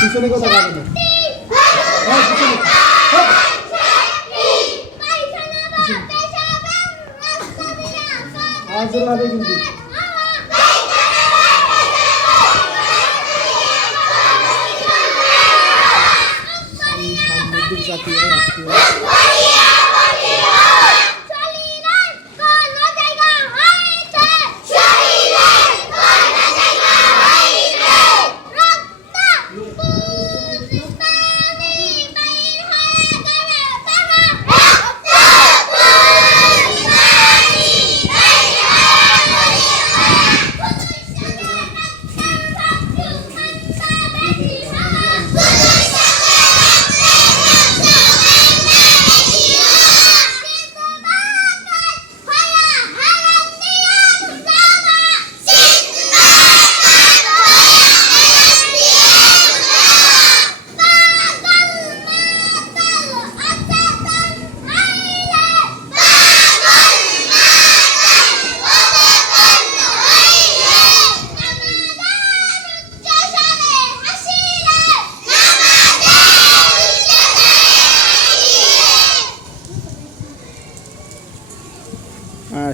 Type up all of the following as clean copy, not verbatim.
পিছনে কথা যাবে না। হ্যাঁ পিছনে। আজ রাতে কিন্তু সামনের জাতীয় রাষ্ট্রীয়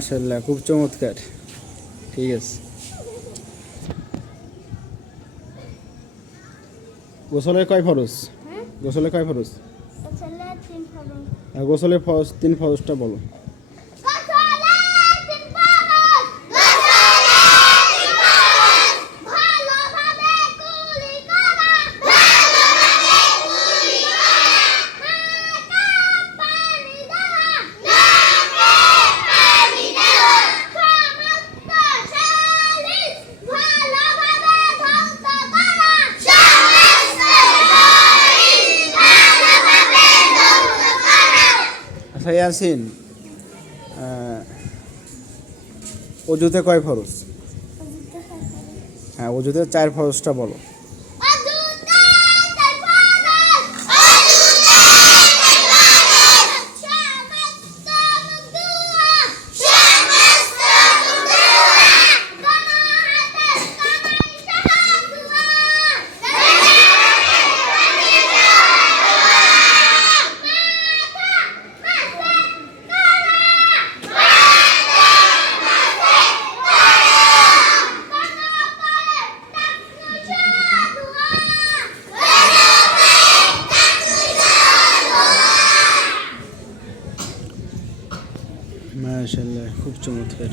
মাশাআল্লাহ, খুব চমৎকার। ঠিক আছে, গোসলের কয় ফরজ? গোসলে কয় ফরজ? গোসলের ফরজ 3 ফরজটা বলো। ইয়াসিন, অজুতে কয় ফরজ? হ্যাঁ, অজুতে 4 ফরজটা বলো। মাশাআল্লাহ, খুব চমৎকার।